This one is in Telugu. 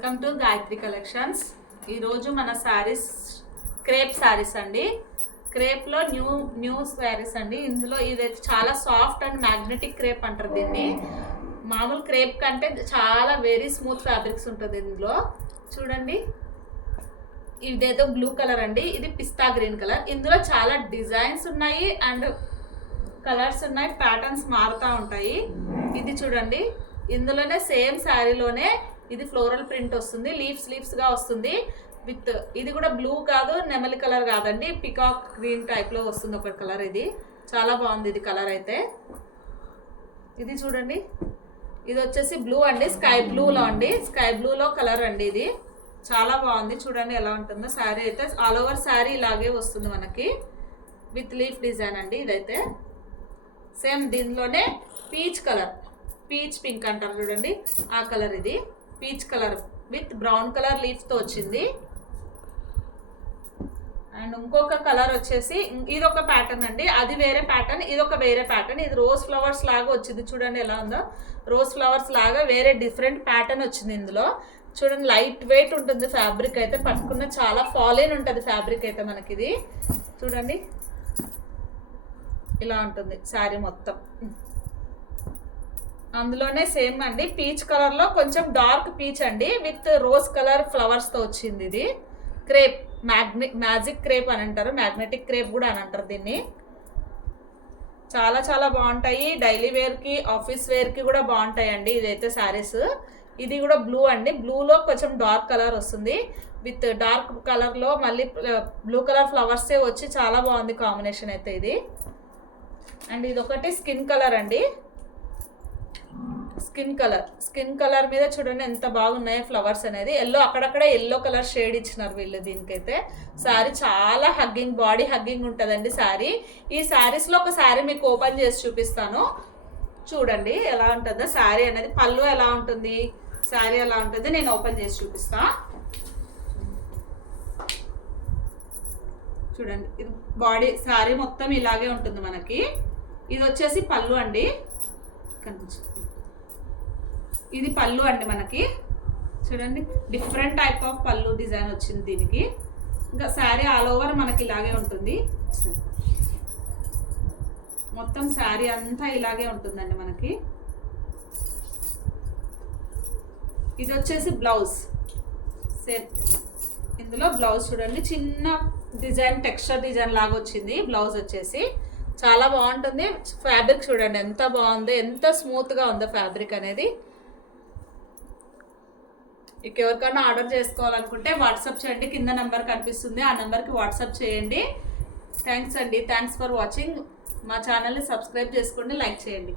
Welcome to Gayatri collections. ఈరోజు మన శారీస్ క్రేప్ శారీస్ అండి. క్రేప్లో న్యూ శారీస్ అండి. ఇందులో ఇదైతే చాలా సాఫ్ట్ అండ్ మ్యాగ్నెటిక్ క్రేప్ అంటారు దీన్ని. మామూలు క్రేప్ కంటే చాలా వెరీ స్మూత్ ఫ్యాబ్రిక్స్ ఉంటుంది ఇందులో. చూడండి, ఇదేదో బ్లూ కలర్ అండి, ఇది పిస్తా గ్రీన్ కలర్. ఇందులో చాలా డిజైన్స్ ఉన్నాయి అండ్ కలర్స్ ఉన్నాయి, ప్యాటర్న్స్ మారుతూ ఉంటాయి. ఇది చూడండి, ఇందులోనే సేమ్ శారీలోనే ఇది ఫ్లోరల్ ప్రింట్ వస్తుంది, లీవ్స్గా వస్తుంది. విత్ ఇది కూడా బ్లూ కాదు, నెమలి కలర్ కాదండి, పికాక్ గ్రీన్ టైప్లో వస్తుంది ఒక కలర్. ఇది చాలా బాగుంది ఇది కలర్ అయితే. ఇది చూడండి, ఇది వచ్చేసి బ్లూ అండి, స్కై బ్లూలో అండి, స్కై బ్లూలో కలర్ అండి. ఇది చాలా బాగుంది, చూడండి ఎలా ఉంటుందో. శారీ అయితే ఆల్ ఓవర్ శారీ ఇలాగే వస్తుంది మనకి, విత్ లీఫ్ డిజైన్ అండి. ఇదైతే సేమ్ దీనిలోనే పీచ్ కలర్, పీచ్ పింక్ అంటారు చూడండి, ఆ కలర్. ఇది peach colour with brown colour లీఫ్తో వచ్చింది. అండ్ ఇంకొక కలర్ వచ్చేసి ఇది ఒక ప్యాటర్న్ అండి, అది వేరే ప్యాటర్న్, ఇది ఒక వేరే ప్యాటర్న్. ఇది రోజ్ ఫ్లవర్స్ లాగా వచ్చింది, చూడండి ఎలా ఉందో. రోజ్ ఫ్లవర్స్ లాగా వేరే డిఫరెంట్ ప్యాటర్న్ వచ్చింది ఇందులో. చూడండి, లైట్ వెయిట్ ఉంటుంది ఫ్యాబ్రిక్ అయితే, పట్టుకున్న చాలా ఫాలిన్ ఉంటుంది ఫ్యాబ్రిక్ అయితే మనకి. ఇది చూడండి ఇలా ఉంటుంది శారీ మొత్తం. అందులోనే సేమ్ అండి, పీచ్ కలర్లో కొంచెం డార్క్ పీచ్ అండి, విత్ రోజ్ కలర్ ఫ్లవర్స్తో వచ్చింది. ఇది క్రేప్, మ్యాజిక్ క్రేప్ అని అంటారు, మ్యాగ్నెటిక్ క్రేప్ కూడా అని అంటారు దీన్ని. చాలా చాలా బాగుంటాయి, డైలీ వేర్కి ఆఫీస్ వేర్కి కూడా బాగుంటాయండి ఇదైతే శారీస్. ఇది కూడా బ్లూ అండి, బ్లూలో కొంచెం డార్క్ కలర్ వస్తుంది, విత్ డార్క్ కలర్లో మళ్ళీ బ్లూ కలర్ ఫ్లవర్సే వచ్చి చాలా బాగుంది కాంబినేషన్ అయితే ఇది. అండ్ ఇది ఒకటి స్కిన్ కలర్ అండి, స్కిన్ కలర్ మీద చూడండి ఎంత బాగున్నాయి ఫ్లవర్స్ అనేది. ఎల్లో, అక్కడక్కడ ఎల్లో కలర్ షేడ్ ఇచ్చినారు వీళ్ళు దీనికైతే. శారీ చాలా హగ్గింగ్, బాడీ హగ్గింగ్ ఉంటుందండి శారీ. ఈ శారీస్లో ఒక శారీ మీకు ఓపెన్ చేసి చూపిస్తాను, చూడండి ఎలా ఉంటుందో శారీ అనేది. పళ్ళు ఎలా ఉంటుంది, శారీ ఎలా ఉంటుంది, నేను ఓపెన్ చేసి చూపిస్తా. చూడండి, ఇది బాడీ శారీ మొత్తం ఇలాగే ఉంటుంది మనకి. ఇది వచ్చేసి పళ్ళు అండి, కనిపించు, ఇది పళ్ళు అండి మనకి. చూడండి, డిఫరెంట్ టైప్ ఆఫ్ పళ్ళు డిజైన్ వచ్చింది దీనికి. ఇంకా శారీ ఆల్ ఓవర్ మనకి ఇలాగే ఉంటుంది, మొత్తం శారీ అంతా ఇలాగే ఉంటుందండి మనకి. ఇది వచ్చేసి బ్లౌజ్, సేమ్ ఇందులో బ్లౌజ్ చూడండి, చిన్న డిజైన్, టెక్స్చర్ డిజైన్ లాగా వచ్చింది బ్లౌజ్ వచ్చేసి. చాలా బాగుంటుంది ఫ్యాబ్రిక్, చూడండి ఎంత బాగుందో, ఎంత స్మూత్గా ఉందో ఫ్యాబ్రిక్ అనేది. ఇక ఎవరికైనా ఆర్డర్ చేసుకోవాలనుకుంటే వాట్సాప్ చేయండి, కింద నెంబర్ కనిపిస్తుంది, ఆ నెంబర్కి వాట్సాప్ చేయండి. థ్యాంక్స్ అండి, థ్యాంక్స్ ఫర్ వాచింగ్. మా ఛానల్ని సబ్స్క్రైబ్ చేసుకోండి, లైక్ చేయండి.